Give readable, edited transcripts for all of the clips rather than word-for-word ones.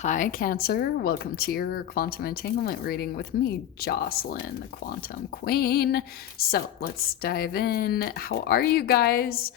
Hi, Cancer. Welcome to your quantum entanglement reading with me, Jocelyn, the quantum queen. So let's dive in. How are you guys?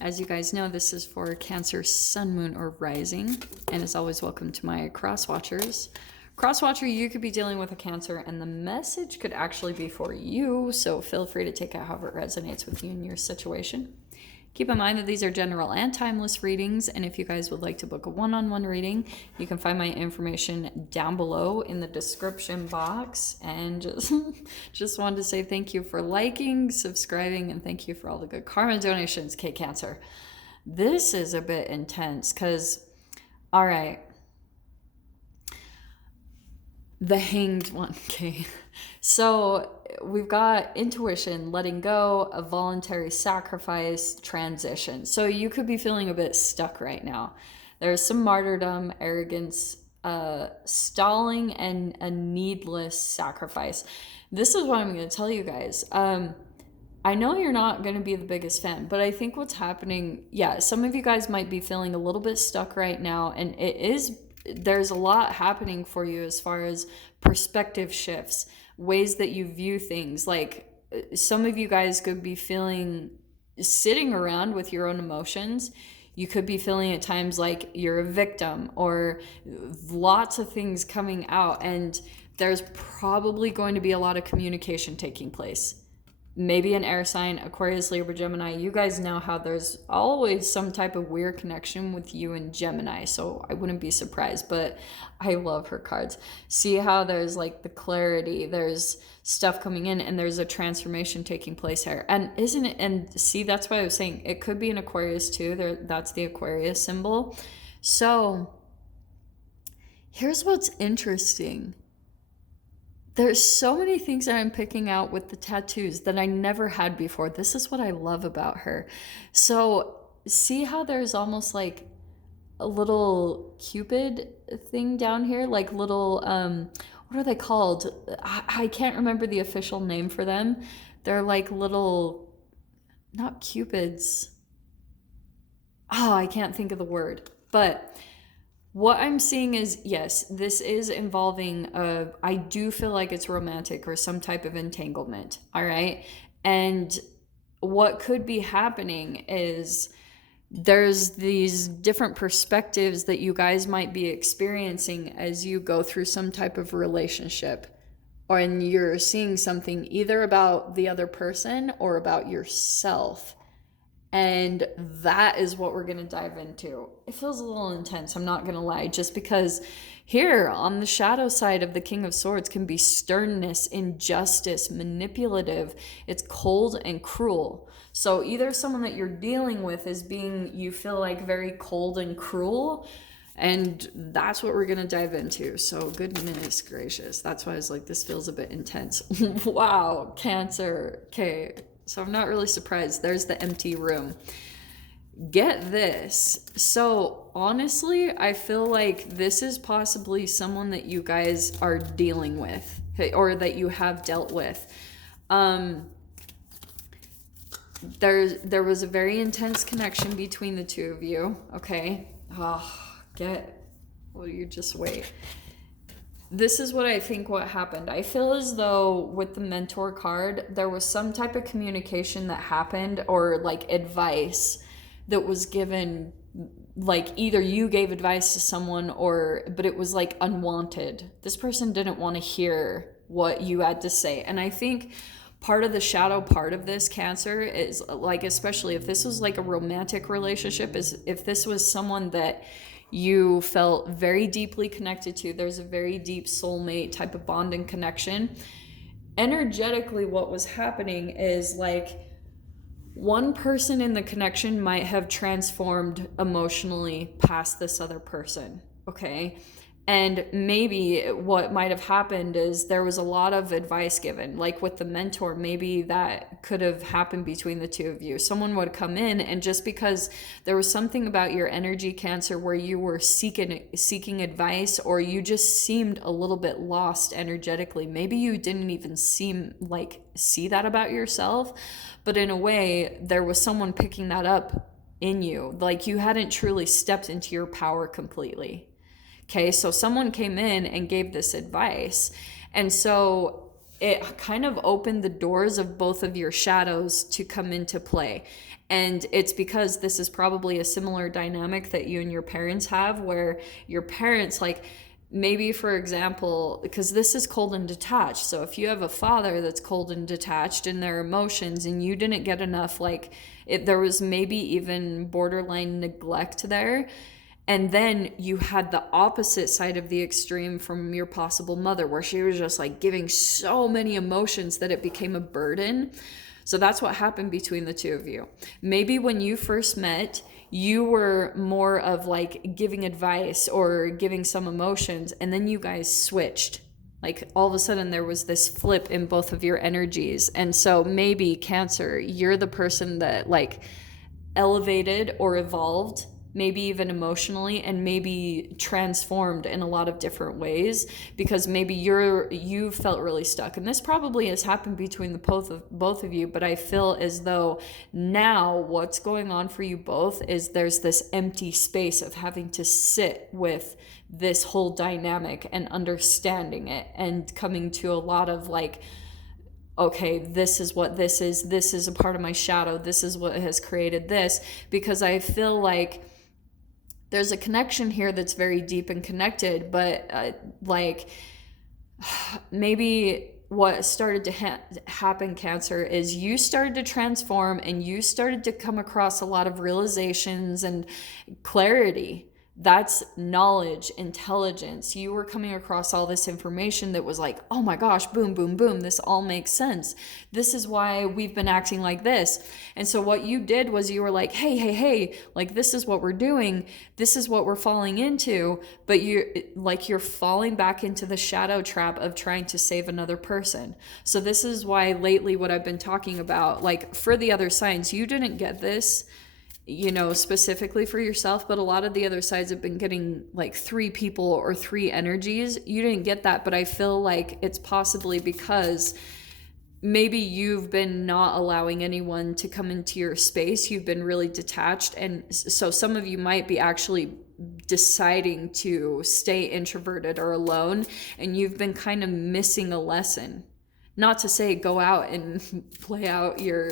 As you guys know, this is for Cancer, Sun, Moon, or Rising. And as always, welcome to my cross watchers. Cross watcher, you could be dealing with a Cancer, and the message could actually be for you. So feel free to take it however it resonates with you in your situation. Keep in mind that these are general and timeless readings, and if you guys would like to book a one-on-one reading, you can find my information down below in the description box. And just wanted to say thank you for liking, subscribing, and thank you for all the good karma donations, K Cancer. This is a bit intense because, all right, the Hanged one, okay. So we've got intuition, letting go, a voluntary sacrifice, transition. So you could be feeling a bit stuck right now. There's some martyrdom, arrogance, stalling, and a needless sacrifice. This is what I'm going to tell you guys. I know you're not going to be the biggest fan, but I think what's happening, some of you guys might be feeling a little bit stuck right now, and there's a lot happening for you as far as perspective shifts, ways that you view things. Like some of you guys could be sitting around with your own emotions. You could be feeling at times like you're a victim, or lots of things coming out, and there's probably going to be a lot of communication taking place. Maybe an air sign, Aquarius, Libra, Gemini. You guys know how there's always some type of weird connection with you and Gemini, so I wouldn't be surprised, but I love her cards. See how there's like the clarity, there's stuff coming in, and there's a transformation taking place here. And isn't it, and see, that's why I was saying it could be an Aquarius too. That's the Aquarius symbol. So here's what's interesting. There's so many things that I'm picking out with the tattoos that I never had before. This is what I love about her. So see how there's almost like a little Cupid thing down here? Like little, what are they called? I can't remember the official name for them. They're like little, not Cupids. Oh, I can't think of the word. But what I'm seeing is, yes, this is involving, I do feel like it's romantic or some type of entanglement, all right? And what could be happening is there's these different perspectives that you guys might be experiencing as you go through some type of relationship, or and you're seeing something either about the other person or about yourself. And that is what we're going to dive into. It feels a little intense, I'm not going to lie, just because here on the shadow side of the King of Swords can be sternness, injustice, manipulative. It's cold and cruel. So either someone that you're dealing with is being, you feel like, very cold and cruel, and that's what we're going to dive into. So goodness gracious, that's why I was like, this feels a bit intense. Wow, Cancer. Okay. So I'm not really surprised. There's the empty room. Get this. So honestly, I feel like this is possibly someone that you guys are dealing with, or that you have dealt with. There was a very intense connection between the two of you. Okay. You just wait. This is what I think what happened. I feel as though with the mentor card, there was some type of communication that happened, or like advice that was given, like either you gave advice to someone, but it was like unwanted. This person didn't want to hear what you had to say. And I think part of the shadow part of this, Cancer, is like, especially if this was like a romantic relationship, is if this was someone that you felt very deeply connected to, there's a very deep soulmate type of bond and connection. Energetically, what was happening is like one person in the connection might have transformed emotionally past this other person, okay? And maybe what might have happened is there was a lot of advice given, like with the mentor. Maybe that could have happened between the two of you. Someone would come in, and just because there was something about your energy, Cancer, where you were seeking advice, or you just seemed a little bit lost energetically. Maybe you didn't even see that about yourself, but in a way, there was someone picking that up in you. Like you hadn't truly stepped into your power completely. Okay, so someone came in and gave this advice. And so it kind of opened the doors of both of your shadows to come into play. And it's because this is probably a similar dynamic that you and your parents have, where your parents, like, maybe for example, because this is cold and detached. So if you have a father that's cold and detached in their emotions and you didn't get enough, like, there was maybe even borderline neglect there. And then you had the opposite side of the extreme from your possible mother, where she was just like giving so many emotions that it became a burden. So that's what happened between the two of you. Maybe when you first met, you were more of like giving advice or giving some emotions, and then you guys switched. Like all of a sudden there was this flip in both of your energies. And so maybe Cancer, you're the person that like elevated or evolved, maybe even emotionally, and maybe transformed in a lot of different ways, because maybe you felt really stuck. And this probably has happened between the both of you, but I feel as though now what's going on for you both is there's this empty space of having to sit with this whole dynamic and understanding it and coming to a lot of like, okay, this is what this is a part of my shadow, this is what has created this. Because I feel like there's a connection here that's very deep and connected, but like maybe what started to happen, Cancer, is you started to transform and you started to come across a lot of realizations and clarity. That's knowledge, intelligence. You were coming across all this information that was like, oh my gosh, boom, boom, boom, this all makes sense. This is why we've been acting like this. And so what you did was you were like, hey, like this is what we're doing. This is what we're falling into. But you're falling back into the shadow trap of trying to save another person. So this is why lately what I've been talking about, like for the other signs, you didn't get this, you know, specifically for yourself, but a lot of the other sides have been getting like 3 people or 3 energies. You didn't get that, but I feel like it's possibly because maybe you've been not allowing anyone to come into your space. You've been really detached. And so some of you might be actually deciding to stay introverted or alone, and you've been kind of missing a lesson. Not to say go out and play out your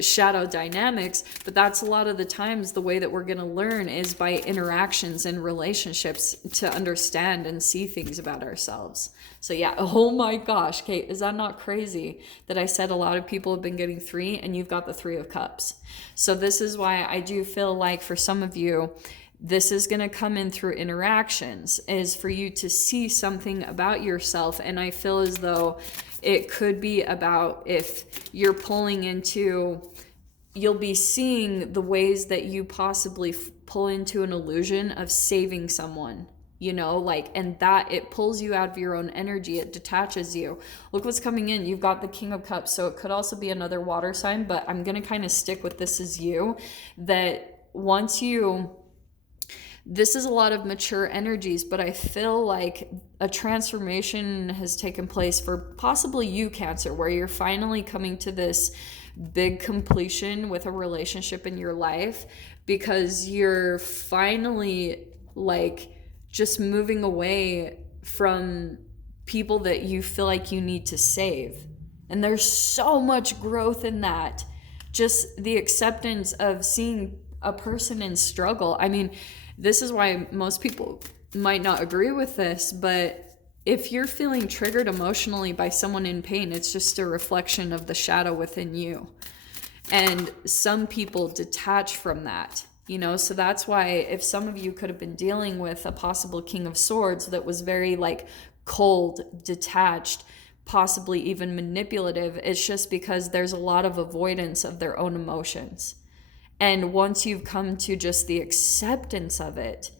shadow dynamics, but that's a lot of the times the way that we're going to learn is by interactions and relationships to understand and see things about ourselves. So yeah, oh my gosh, Kate, is that not crazy that I said a lot of people have been getting 3 and you've got the 3 of Cups? So this is why I do feel like for some of you, this is going to come in through interactions, is for you to see something about yourself. And I feel as though it could be about, if you're pulling into, you'll be seeing the ways that you possibly pull into an illusion of saving someone, you know, like, and that it pulls you out of your own energy. It detaches you. Look what's coming in. You've got the King of Cups. So it could also be another water sign, but I'm going to kind of stick with this as you, that once you, this is a lot of mature energies, but I feel like a transformation has taken place for possibly you, Cancer, where you're finally coming to this big completion with a relationship in your life, because you're finally like just moving away from people that you feel like you need to save. And there's so much growth in that. Just the acceptance of seeing a person in struggle. I mean, this is why most people might not agree with this, but if you're feeling triggered emotionally by someone in pain, it's just a reflection of the shadow within you. And some people detach from that, you know, so that's why if some of you could have been dealing with a possible King of Swords that was very like cold, detached, possibly even manipulative, it's just because there's a lot of avoidance of their own emotions. And once you've come to just the acceptance of it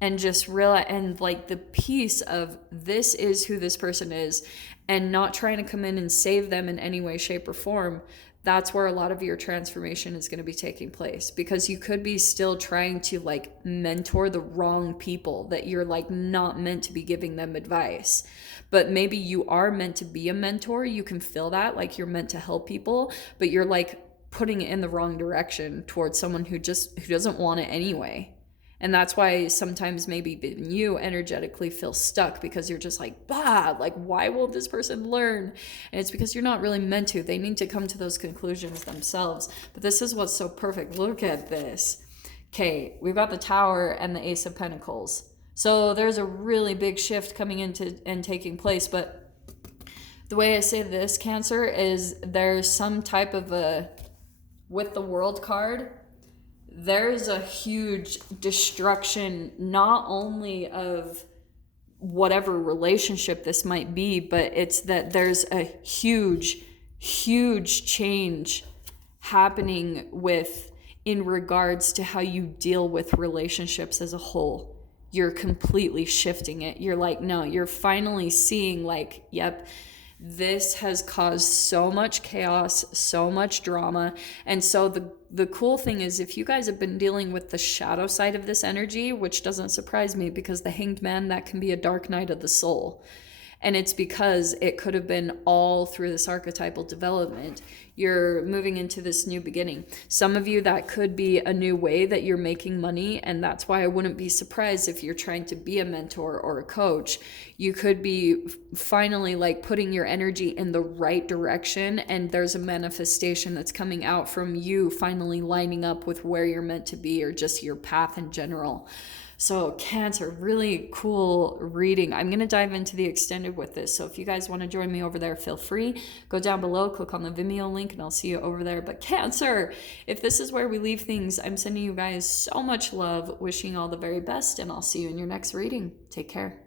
and just realize, and like the peace of this is who this person is, and not trying to come in and save them in any way, shape, or form, that's where a lot of your transformation is going to be taking place. Because you could be still trying to like mentor the wrong people that you're like not meant to be giving them advice. But maybe you are meant to be a mentor. You can feel that, like you're meant to help people, but you're like putting it in the wrong direction towards someone who doesn't want it anyway. And that's why sometimes maybe even you energetically feel stuck, because you're just like, like, why won't this person learn? And it's because you're not really meant to. They need to come to those conclusions themselves. But this is what's so perfect. Look at this. Okay, we've got the Tower and the Ace of Pentacles. So there's a really big shift coming into and taking place. But the way I say this, Cancer, is there's some type of with the World card, there's a huge destruction, not only of whatever relationship this might be, but it's that there's a huge change happening in regards to how you deal with relationships as a whole. You're completely shifting it. You're like, no, you're finally seeing like, yep, this has caused so much chaos, so much drama. And so the cool thing is, if you guys have been dealing with the shadow side of this energy, which doesn't surprise me, because the Hanged Man, that can be a dark night of the soul. And it's because it could have been all through this archetypal development. You're moving into this new beginning. Some of you, that could be a new way that you're making money. And that's why I wouldn't be surprised if you're trying to be a mentor or a coach. You could be finally like putting your energy in the right direction. And there's a manifestation that's coming out from you finally lining up with where you're meant to be, or just your path in general. So Cancer, really cool reading. I'm going to dive into the extended with this. So if you guys want to join me over there, feel free. Go down below, click on the Vimeo link, and I'll see you over there. But Cancer, if this is where we leave things, I'm sending you guys so much love, wishing you all the very best, and I'll see you in your next reading. Take care.